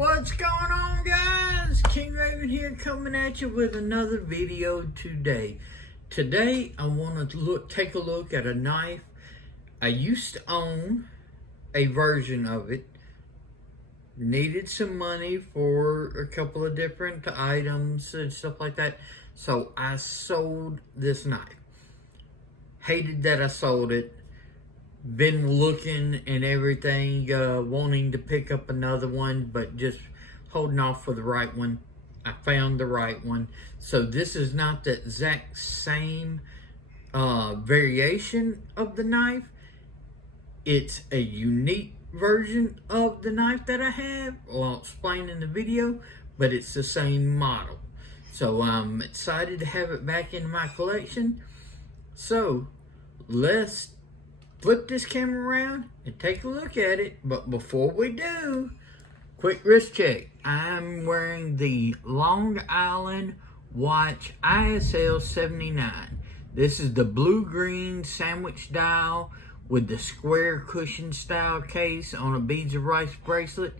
What's going on, guys? King Raven here, coming at you with another video today. Today I want to take a look at a knife. I used to own a version of it. Needed some money for a couple of different items and stuff like that, so I sold this knife. Hated that I sold it. Been looking and everything, wanting to pick up another one, but just holding off for the right one. I found the right one. So this is not the exact same variation of the knife. It's a unique version of the knife that I have. Well, I'll explain in the video, but it's the same model. So I'm excited to have it back in my collection. So let's flip this camera around and take a look at it. But before we do, quick wrist check. I'm wearing the Long Island watch ISL 79. This is the blue-green sandwich dial with the square cushion style case on a beads of rice bracelet.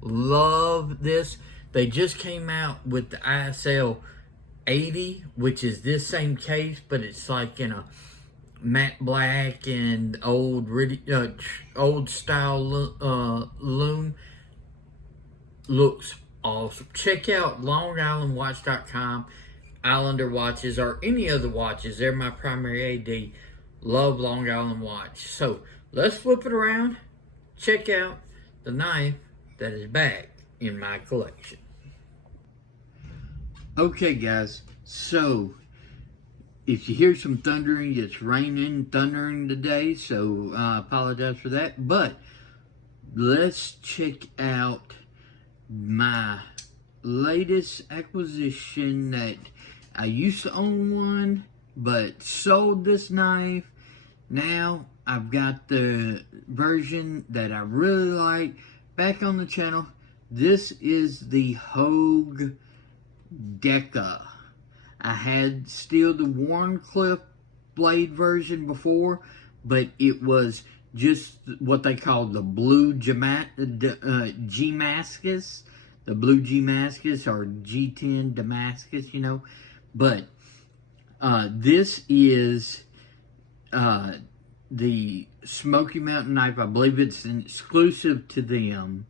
Love this. They just came out with the ISL 80, which is this same case, but it's like in a matte black and old style loom. Looks awesome. Check out longislandwatch.com. Islander watches or any other watches, they're my primary AD. Love Long Island watch. So let's flip it around. Check out the knife that is back in my collection. Okay, guys, so if you hear some thundering, it's raining, thundering today, so I apologize for that. But let's check out my latest acquisition. That I used to own one, but sold this knife. Now I've got the version that I really like back on the channel. This is the Hogue Deka. I had still the Warncliffe blade version before, but it was just what they call the blue Damascus, the blue Damascus or G10 Damascus, you know. But this is the Smoky Mountain knife. I believe it's an exclusive to them.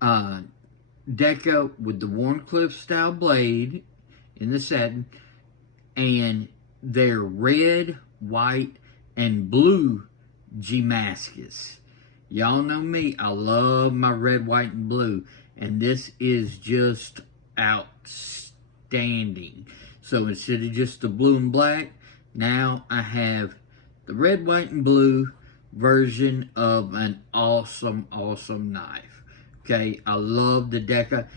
Deka with the Warncliffe style blade in the satin, and they're red, white, and blue Damascus. Y'all know me, I love my red, white, and blue, and this is just outstanding. So instead of just the blue and black, now I have the red, white, and blue version of an awesome, awesome knife. Okay, I love the Deka.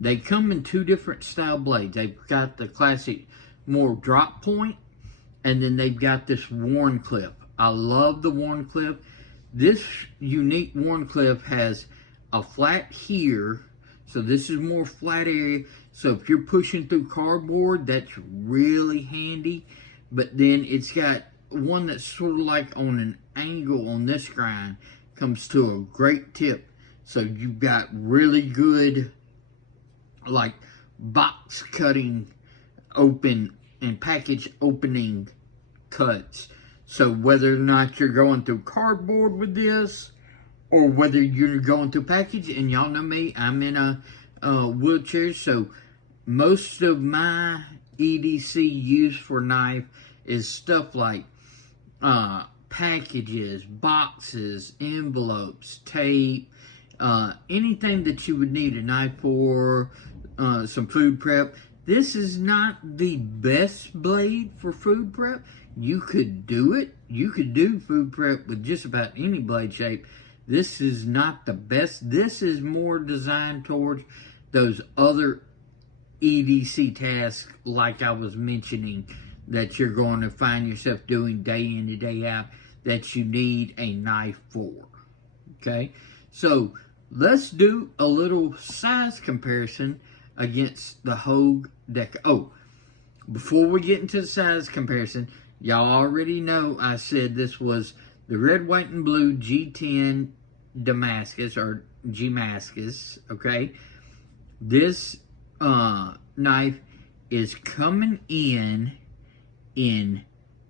They come in two different style blades. They've got the classic, more drop point, and then they've got this Warncliffe. I love the Warncliffe. This unique Warncliffe has a flat here, so this is more flat area. So if you're pushing through cardboard, that's really handy. But then it's got one that's sort of like on an angle on this grind, comes to a great tip. So you've got really good, like, box cutting open and package opening cuts. So whether or not you're going through cardboard with this, or whether you're going through package, and y'all know me, I'm in a wheelchair, so most of my EDC use for knife is stuff like packages, boxes, envelopes, tape, anything that you would need a knife for, some food prep. This is not the best blade for food prep. You could do it. You could do food prep with just about any blade shape. This is not the best. This is more designed towards those other EDC tasks, like I was mentioning, that you're going to find yourself doing day in and day out, that you need a knife for. Okay, so let's do a little size comparison against the Hogue Deka. Oh, before we get into the size comparison, y'all already know I said this was the red, white, and blue G10 Damascus or Damascus, okay? This knife is coming in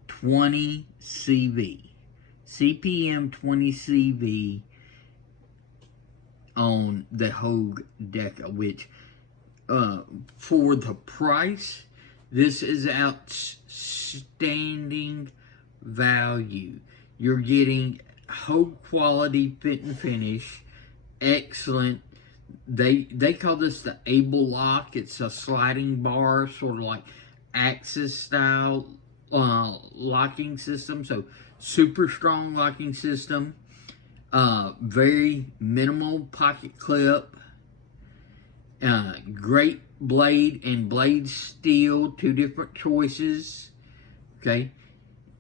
20 CV. CPM 20 CV on the Hogue Deka, which for the price, this is outstanding value. You're getting Hogue quality fit and finish, excellent. They call this the Able Lock. It's a sliding bar, sort of like Axis style locking system. So super strong locking system. Very minimal pocket clip. Great blade and blade steel, 2 different choices. Okay,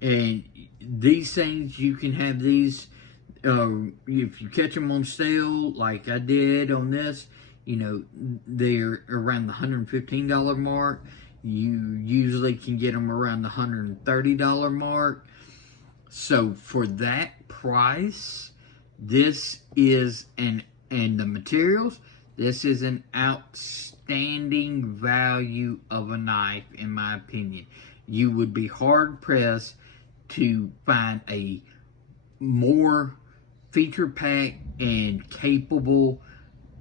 and these things, you can have these if you catch them on sale like I did on this, you know, they're around the $115 mark. You usually can get them around the $130 mark. So for that price, this is and the materials, this is an outstanding value of a knife, in my opinion. You would be hard pressed to find a more feature-packed and capable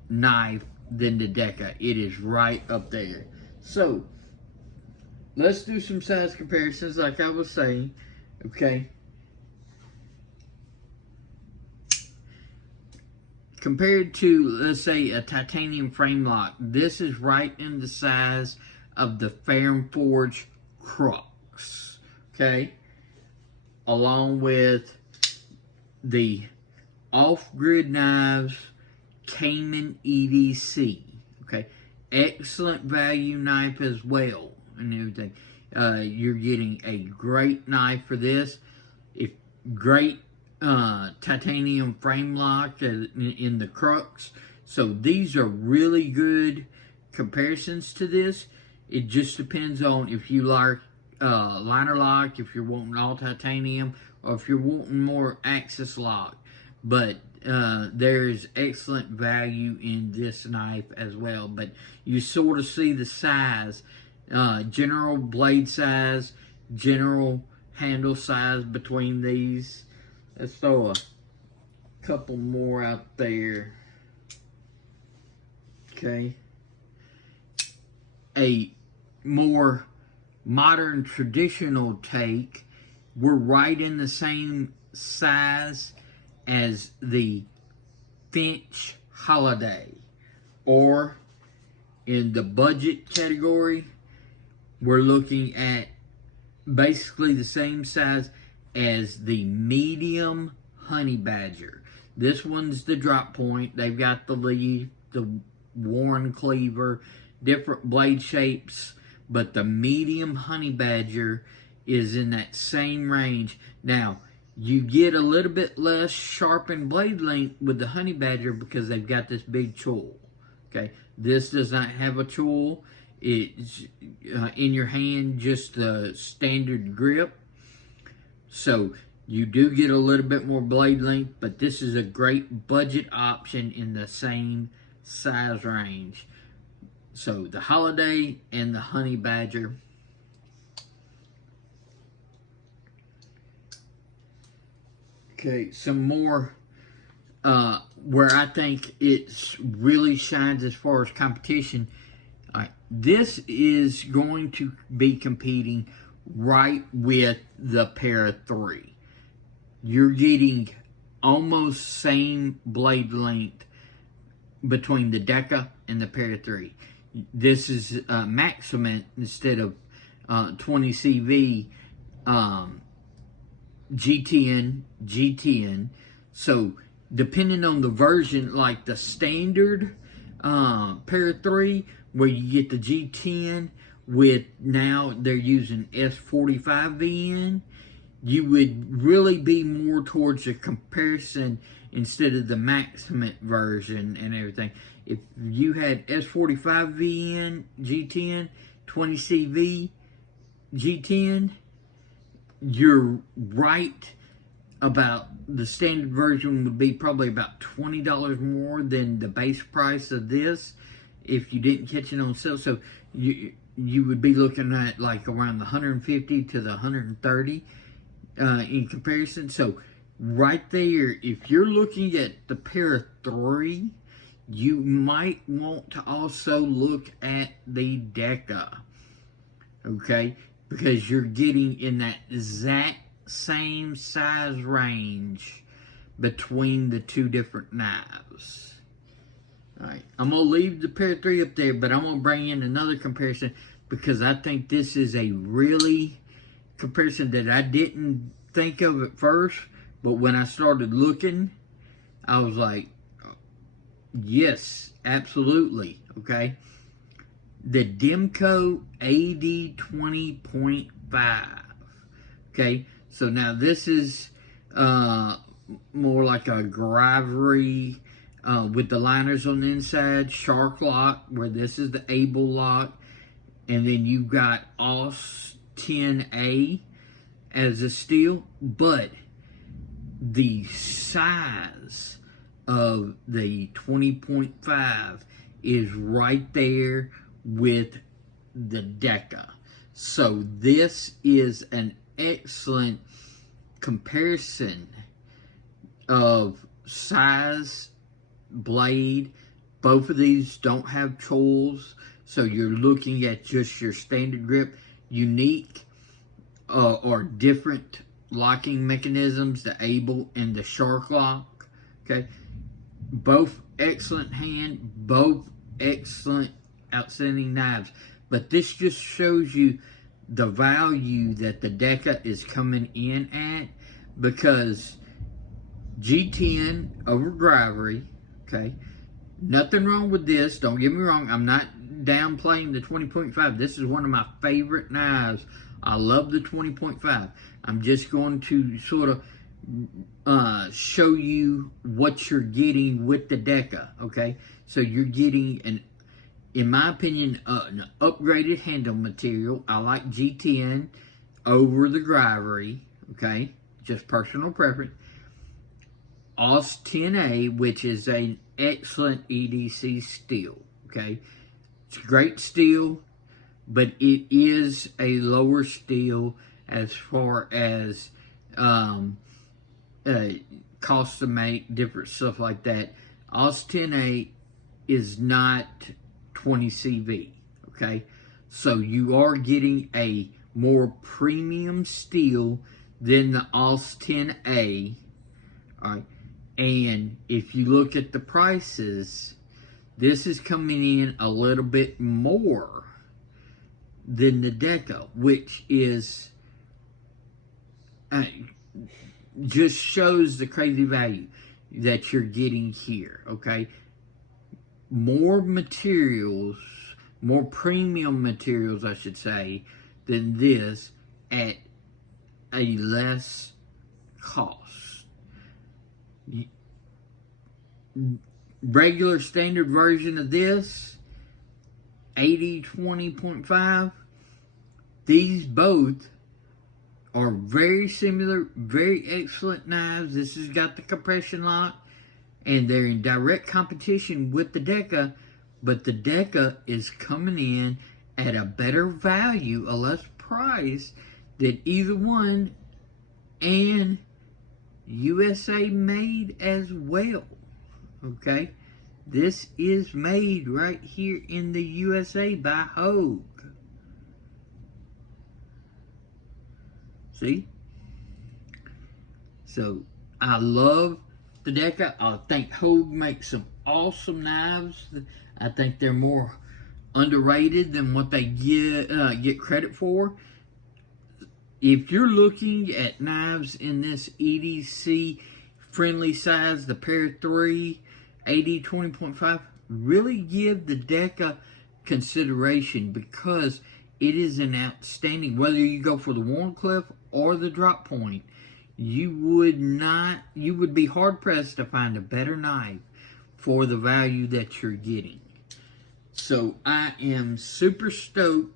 knife than the Deka. It is right up there. So let's do some size comparisons, like I was saying. Okay. Compared to, let's say, a titanium frame lock, this is right in the size of the Ferrum Forge Crux, okay? Along with the off-grid knives, Cayman EDC, okay? Excellent value knife as well, and everything. You're getting a great knife for this. Great titanium frame lock in the Crux. So these are really good comparisons to this. It just depends on if you like liner lock, if you're wanting all titanium, or if you're wanting more Axis lock. But there's excellent value in this knife as well. But you sort of see the size, general blade size, general handle size between these. Let's throw a couple more out there. Okay. A more modern traditional take, we're right in the same size as the Finch Holiday. Or in the budget category, we're looking at basically the same size as the medium Honey Badger. This one's the drop point. They've got the leaf, the worn cleaver, different blade shapes, but the medium Honey Badger is in that same range. Now, you get a little bit less sharpened blade length with the Honey Badger because they've got this big choil. Okay, this does not have a choil. It's in your hand, just the standard grip. So you do get a little bit more blade length, but this is a great budget option in the same size range. So the Holiday and the Honey Badger. Okay, some more where I think it really shines as far as competition. This is going to be competing right with the Para 3. You're getting almost same blade length between the Deka and the Para 3. This is Maximum instead of 20 CV G10. So depending on the version, like the standard Para 3, where you get the G10 with, now they're using S45VN, you would really be more towards a comparison instead of the Maximum version and everything. If you had S45VN G10, 20CV G10, you're right about the standard version would be probably about $20 more than the base price of this if you didn't catch it on sale. So you would be looking at like around the 150 to the 130 in comparison. So right there, if you're looking at the Para 3, you might want to also look at the Deka, okay? Because you're getting in that exact same size range between the two different knives. Alright, I'm going to leave the Para 3 up there, but I'm going to bring in another comparison because I think this is a really comparison that I didn't think of at first, but when I started looking, I was like, yes, absolutely, okay? The Demco AD 20.5, okay? So now this is more like a Gravery with the liners on the inside, Shark lock, where this is the Able lock, and then you've got AUS 10A as a steel, but the size of the 20.5 is right there with the Deka. So this is an excellent comparison of size, blade. Both of these don't have trolls, so you're looking at just your standard grip. Unique or different locking mechanisms, the Able and the Shark lock, okay? Both excellent hand, both excellent, outstanding knives. But this just shows you the value that the Deka is coming in at, because G10 over Gravery, okay? Nothing wrong with this, don't get me wrong. I'm not downplaying the 20.5. This is one of my favorite knives. I love the 20.5. I'm just going to sort of show you what you're getting with the Deka, okay? So you're getting, in my opinion, an upgraded handle material. I like G10 over the Gravery, okay? Just personal preference. AUS 10A, which is an excellent EDC steel, okay? It's great steel, but it is a lower steel as far as cost to make, different stuff like that. AUS 10A is not 20 CV, okay? So you are getting a more premium steel than the AUS 10A, all right? And if you look at the prices, this is coming in a little bit more than the Deka, which is just shows the crazy value that you're getting here, okay? More materials, more premium materials, I should say, than this at a less cost. Regular standard version of this, 80-20.5, these both are very similar, very excellent knives. This has got the compression lock, and they're in direct competition with the Deka, but the Deka is coming in at a better value, a less price than either one, and USA made as well, okay? This is made right here in the USA by Hogue. See? So, I love the Deka. I think Hogue makes some awesome knives. I think they're more underrated than what they get credit for. If you're looking at knives in this EDC friendly size, the Para 3, 80-20.5, really give the Deka consideration, because it is an outstanding, whether you go for the Warncliffe or the drop point, you would be hard pressed to find a better knife for the value that you're getting. So I am super stoked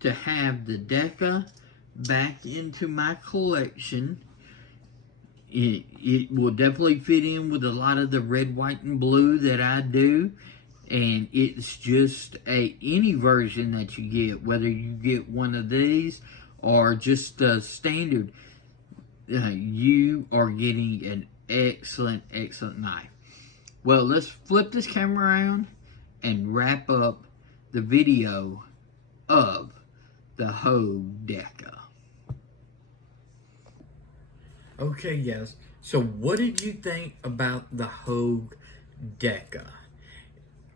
to have the Deka back into my collection. it will definitely fit in with a lot of the red, white, and blue that I do. And it's just any version that you get, whether you get one of these or just a standard, you are getting an excellent, excellent knife. Well, let's flip this camera around and wrap up the video of the Hogue Deka. Okay, guys, so what did you think about the Hogue Deka?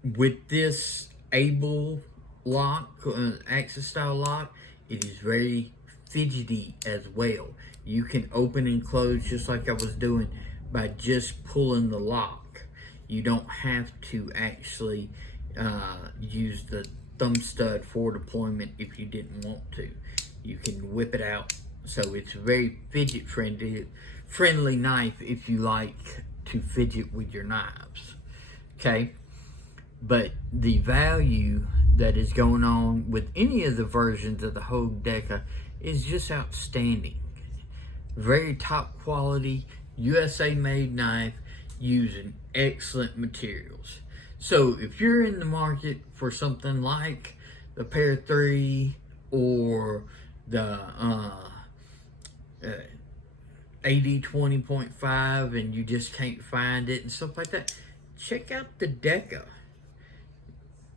With this able lock, access style lock, it is very fidgety as well. You can open and close just like I was doing by just pulling the lock. You don't have to actually use the thumb stud for deployment if you didn't want to. You can whip it out. So it's a very fidget friendly knife if you like to fidget with your knives. Okay? But the value that is going on with any of the versions of the Hogue Deka is just outstanding. Very top quality, USA made knife using excellent materials. So if you're in the market for something like the Para 3 or the AD 20.5 and you just can't find it and stuff like that, check out the Deka.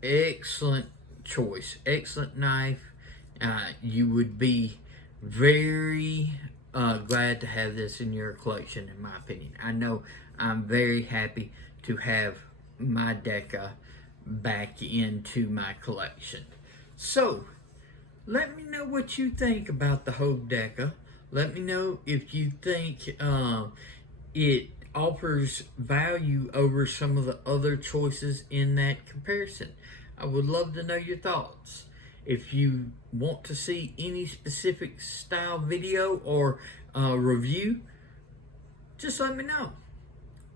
Excellent choice, excellent knife. You would be very glad to have this in your collection, in my opinion. I know I'm very happy to have my Deka back into my collection. So, let me know what you think about the Hogue Deka. Let me know if you think it offers value over some of the other choices in that comparison. I would love to know your thoughts. If you want to see any specific style video or review, just let me know.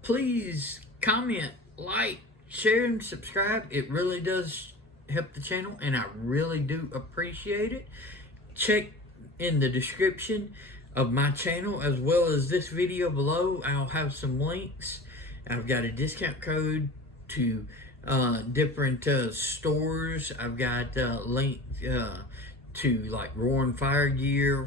Please comment, like, share, and subscribe. It really does help the channel, and I really do appreciate it. Check in the description of my channel as well as this video below. I'll have some links. I've got a discount code to different stores. I've got a link to like Roaring Fire gear,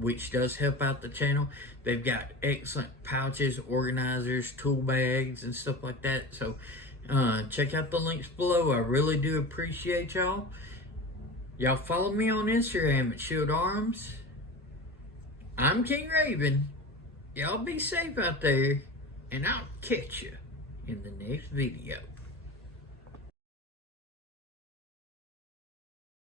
which does help out the channel. They've got excellent pouches, organizers, tool bags, and stuff like that. So check out the links below. I really do appreciate y'all. Y'all follow me on Instagram at Shield Arms. I'm King Raven. Y'all be safe out there, and I'll catch you in the next video.